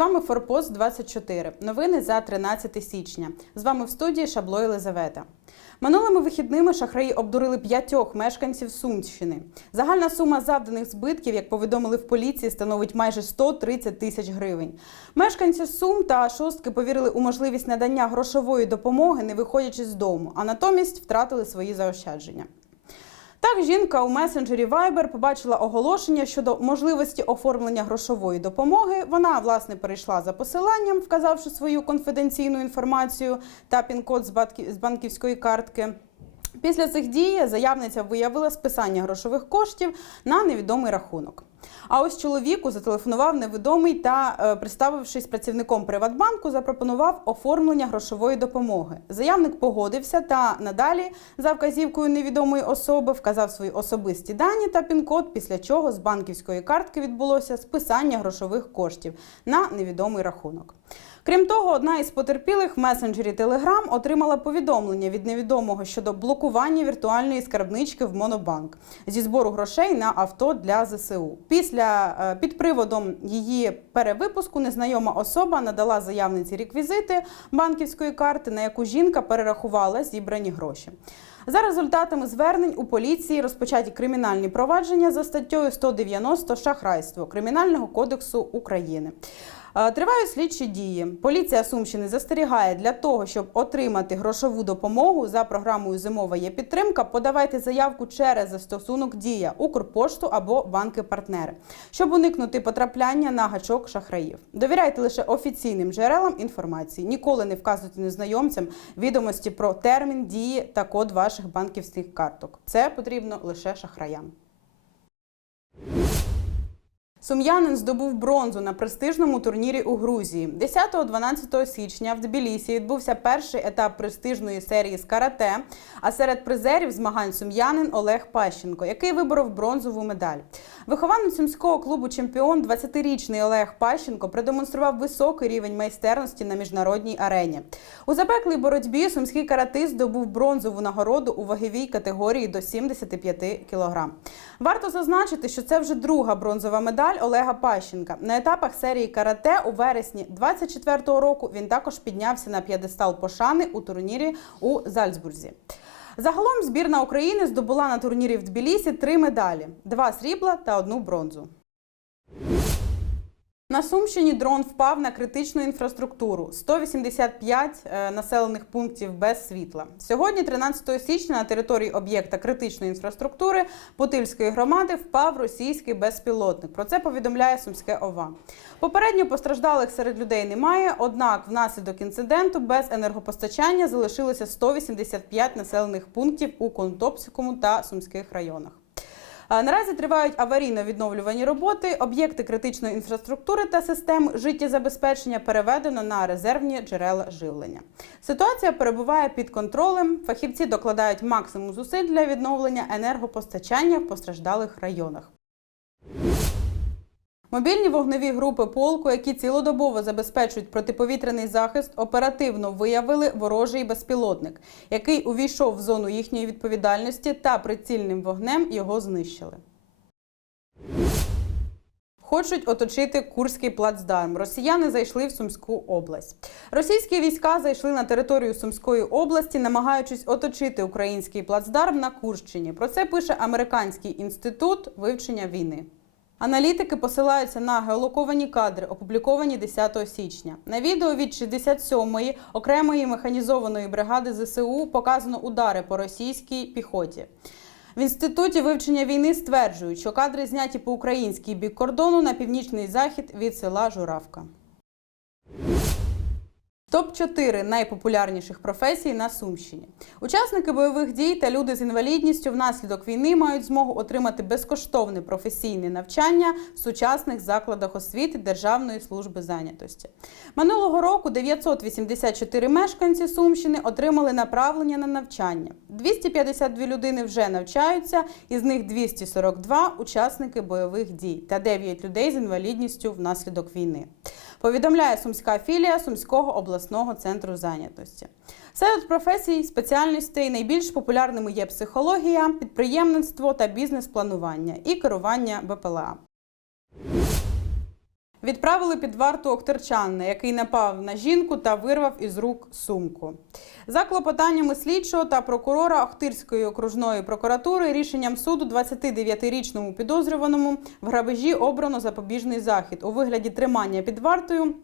вами Форпост 24. Новини за 13 січня. З вами в студії Шабло Єлизавета. Минулими вихідними шахраї обдурили п'ятьох мешканців Сумщини. Загальна сума завданих збитків, як повідомили в поліції, становить майже 130 тисяч гривень. Мешканці Сум та шостки повірили у можливість надання грошової допомоги, не виходячи з дому, а натомість втратили свої заощадження. Так, жінка у месенджері Viber побачила оголошення щодо можливості оформлення грошової допомоги. Вона власне перейшла за посиланням, вказавши свою конфіденційну інформацію та пін-код з банківської картки. Після цих дій заявниця виявила списання грошових коштів на невідомий рахунок. А ось чоловіку зателефонував невідомий та, е, представившись працівником Приватбанку, запропонував оформлення грошової допомоги. Заявник погодився та надалі за вказівкою невідомої особи вказав свої особисті дані та пін-код, після чого з банківської картки відбулося списання грошових коштів на невідомий рахунок. Крім того, одна із потерпілих в месенджері Telegram отримала повідомлення від невідомого щодо блокування віртуальної скарбнички в Монобанк зі збору грошей на авто для ЗСУ. Після е, під приводом її перевипуску незнайома особа надала заявниці реквізити банківської карти, на яку жінка перерахувала зібрані гроші. За результатами звернень у поліції розпочаті кримінальні провадження за статтею 190 шахрайство Кримінального кодексу України. Е, Тривають слідчі дії. Поліція Сумщини застерігає для того, щоб отримати грошову допомогу за програмою Зимова є підтримка. Подавайте заявку через застосунок Дія, Укрпошту або банки-партнери, щоб уникнути потрапляння на гачок шахраїв. Довіряйте лише офіційним джерелам інформації. Ніколи не вказуйте незнайомцям відомості про термін дії та код ваших банківських карток. Це потрібно лише шахраям. Сум'янин здобув бронзу на престижному турнірі у Грузії. 10-12 січня в Тбілісі відбувся перший етап престижної серії з карате. А серед призерів змагань сум'янин Олег Пащенко, який виборов бронзову медаль. Вихованець сумського клубу чемпіон 20-річний Олег Пащенко продемонстрував високий рівень майстерності на міжнародній арені. У запеклій боротьбі сумський каратист здобув бронзову нагороду у ваговій категорії до 75 кг. Варто зазначити, що це вже друга бронзова медаль Олега Пащенка. На етапах серії карате у вересні 24-го року він також піднявся на п'єдестал пошани у турнірі у Зальцбурзі. Загалом збірна України здобула на турнірі в Тбілісі три медалі: два срібла та одну бронзу. На Сумщині дрон впав на критичну інфраструктуру 185 е, населених пунктів без світла. Сьогодні, 13 січня, на території об'єкта критичної інфраструктури Путильської громади впав російський безпілотник. Про це повідомляє Сумське ОВА. Попередньо постраждалих серед людей немає. Однак, внаслідок інциденту без енергопостачання залишилося 185 населених пунктів у Контопському та Сумських районах. Наразі тривають аварійно-відновлювані роботи. Об'єкти критичної інфраструктури та систем життєзабезпечення переведено на резервні джерела живлення. Ситуація перебуває під контролем. Фахівці докладають максимум зусиль для відновлення енергопостачання в постраждалих районах. Мобільні вогневі групи полку, які цілодобово забезпечують протиповітряний захист, оперативно виявили ворожий безпілотник, який увійшов в зону їхньої відповідальності та прицільним вогнем його знищили. Хочуть оточити Курський плацдарм. Росіяни зайшли в Сумську область. Російські війська зайшли на територію Сумської області, намагаючись оточити український плацдарм на Курщині. Про це пише Американський інститут вивчення війни. Аналітики посилаються на геолоковані кадри, опубліковані 10 січня. На відео від 67-ї окремої механізованої бригади ЗСУ показано удари по російській піхоті. В інституті вивчення війни стверджують, що кадри зняті по українській бік кордону на північний захід від села Журавка. Топ 4 найпопулярніших професій на Сумщині. Учасники бойових дій та люди з інвалідністю внаслідок війни мають змогу отримати безкоштовне професійне навчання в сучасних закладах освіти Державної служби зайнятості. Минулого року 984 мешканці Сумщини отримали направлення на навчання. 252 людини вже навчаються, із них 242 учасники бойових дій та 9 людей з інвалідністю внаслідок війни. Повідомляє сумська філія Сумського обласного центру зайнятості. Серед професій спеціальностей найбільш популярними є психологія, підприємництво та бізнес-планування і керування БПЛА. Відправили під варту Охтерчанина, який напав на жінку та вирвав із рук сумку. За клопотаннями слідчого та прокурора Охтирської окружної прокуратури рішенням суду 29-річному підозрюваному в грабежі обрано запобіжний захід у вигляді тримання під вартою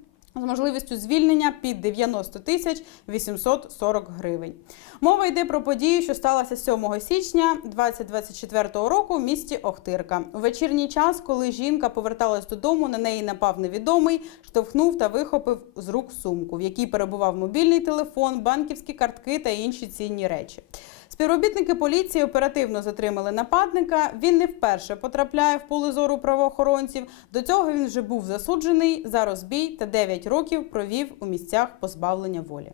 з можливістю звільнення під 90 тисяч 840 гривень. Мова йде про подію, що сталася 7 січня 2024 року в місті Охтирка. У вечірній час, коли жінка поверталась додому, на неї напав невідомий, штовхнув та вихопив з рук сумку, в якій перебував мобільний телефон, банківські картки та інші цінні речі. Співробітники поліції оперативно затримали нападника. Він не вперше потрапляє в поле зору правоохоронців. До цього він вже був засуджений за розбій та 9 років провів у місцях позбавлення волі.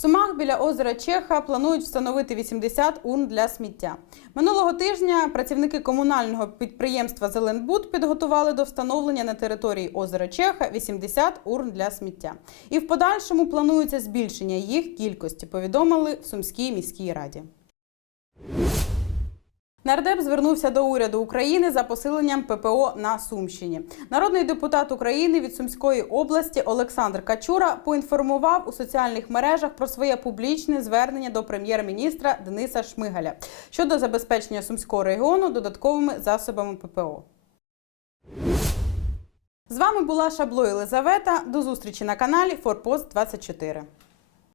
Сумах біля озера Чеха планують встановити 80 урн для сміття. Минулого тижня працівники комунального підприємства Зеленбуд підготували до встановлення на території озера Чеха 80 урн для сміття. І в подальшому планується збільшення їх кількості. Повідомили в Сумській міській раді. Нардеп звернувся до уряду України за посиленням ППО на Сумщині. Народний депутат України від Сумської області Олександр Качура поінформував у соціальних мережах про своє публічне звернення до прем'єр-міністра Дениса Шмигаля щодо забезпечення сумського регіону додатковими засобами ППО. З вами була Шабло Єлизавета. До зустрічі на каналі Форпост 24